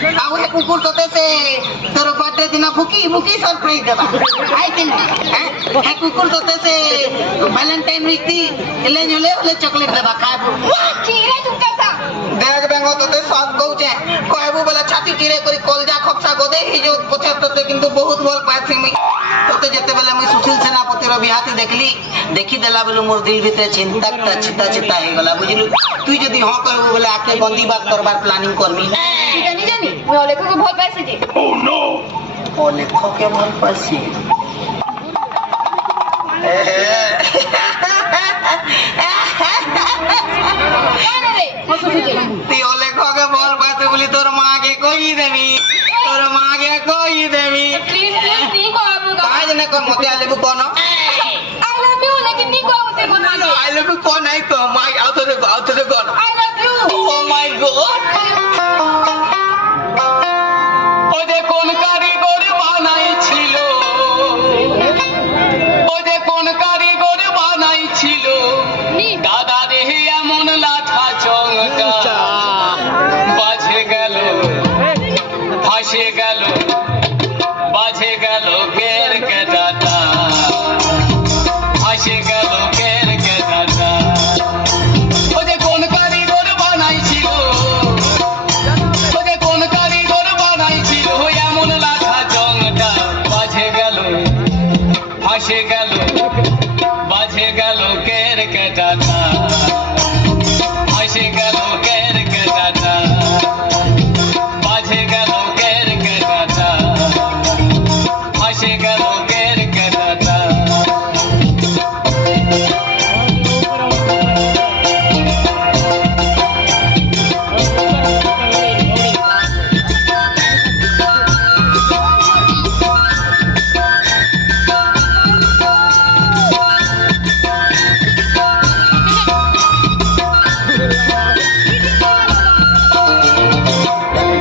ଆଉ ଏ କୁକୁର ତତେ ସେ ତୋର ବାର୍ଥଡେ ଦିନ ଫୁକି ଫୁକି ସରପ୍ରାଇଜ ଦେବା ଆଇତି ନା ହେ କୁକୁର ତତେ ସେ ଭ୍ୟାଲେଣ୍ଟାଇନ ୱିକ୍ ଦି ହେଲେ ହେଲେ ଚକଲେଟ ଦେବା ଖାଇବୁ চিরে চুপচাপ থাক দেখ বেঙ্গ তোতে সব কହୁଛେ କହିବୁ ବୋଲେ ଛାତି ଚିରେ କରି କଲଜା ଖପସା ଗଦେ ହେଇ ଯୋଉ ପଛେ ତତେ କିନ୍ତୁ ବହୁତ ଭଲ ପାଇছি ମୁଇଁ ତତେ ଯେତେବେଳେ ମୁଇଁ ସୁଶୀଲ ସେନାପତିର ବିହାତି ଦେଖିଲି ଦେଖିଦେଲା ବେଲୁ ମୋର ଦିଲ ଭିତରେ ଚିନ୍ତା ଚିତା ଚିତା ହେଇଗଲା ବୁଝିଲୁ তুই যদি ହଁ କହିବୁ ବୋଲେ ଆକେ ବନ୍ଦୀ ବାତ করবার প্ল্যানিং করবি জানি জানি মুই অলেখকে ভাল পাইছি যে ও লেখকে ভাল পাইছি কানে রে হসুছি যে তুই ও লেখকে ভাল পাইছে বলি তোর মাকে কই দেবি তোর মাকে কই দেবি প্লিজ প্লিজ নি কো আপু কাজ না কো মতে আলেবু কোন আই লাভ ইউ লেকিন নি কো মতে কোন না I love you কোন নাই কো মাই আউটরে কোন I love you oh my God ওরে কোন কারিগর বানাইছিল ওরে কোন কারিগর বানাইছিল নি দাদা রে এমন লাঠা চংটা বাজে গেল ফাঁসে গেল বাজে গেল কের কে দাদা ফাঁসে গেল কের কে দাদা ওরে কোন কারিগর বানাইছিল ওরে কোন কারিগর বানাইছিল এমন লাঠা চংটা বাজে গেল ফাঁসে গেল বাজে গেল কের কে দাদা ফাঁসে গেল কের কে দাদা বাজে গেল কের কে দাদা ফাঁসে গেল কের কে দাদা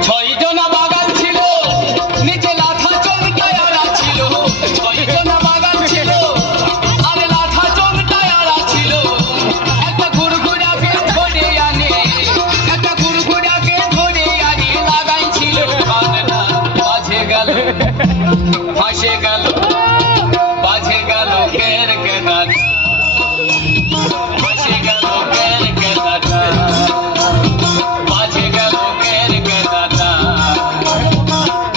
ছয়জনা বাগান ছিল নিচে লাঠা চমটায় আড়া ছিল ছয়জনা বাগান ছিল আরে লাঠা চমটায় আড়া ছিল একটা ঘুরঘুরাকে ধরে আনে একটা ঘুরঘুরাকে ধরে আনে লাগাইছিল কানটা বাজে গেল ফাঁসে গেল বাজে গেল কের কে দাদা ফাঁসে গেল কের কে দাদা বাজে গেল কের কে দাদা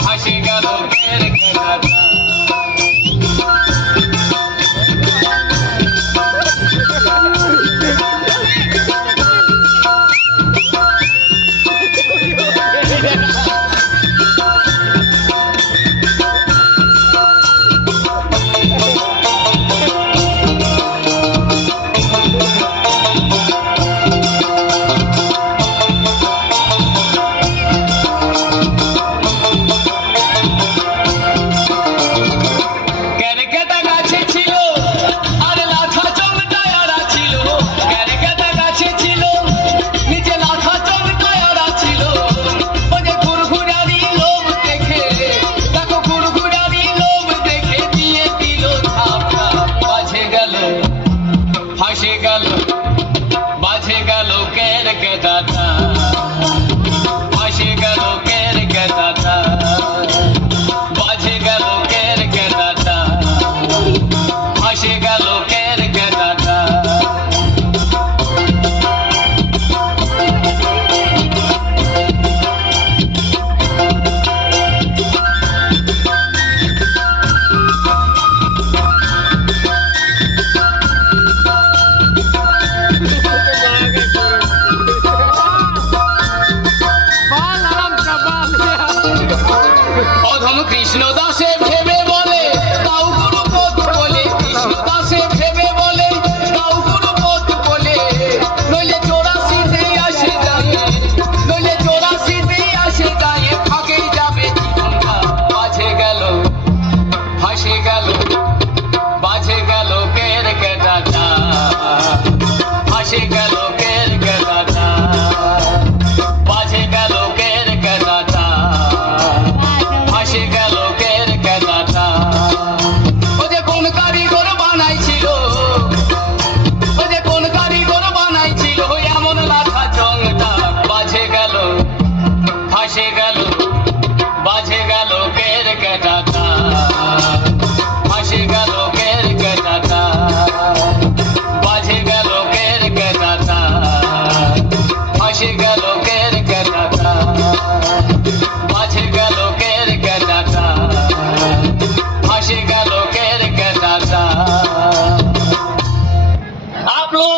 ফাঁসে গেল কের কে দাদা কেরকেটা গাছে ছিল আর লাঠা চমটায় আড়া ছিল কেরকেটা গাছে ছিল নিচে লাঠা চমটায় আড়া ছিল ও যে ঘুরঘুরারি লোভ দেখে দেখো ঘুরঘুরারি লোভ দেখে দিয়ে দিল ঝাপটা বাজে গেল ফাঁসে গেল বাজে গেল কের কে দাদা ফাঁসে গেল কের কে দাদা বাজে গেল কের কে দাদা ফাঁসে গেল কের কে দাদা অধম কৃষ্ণ দাসে ভেবে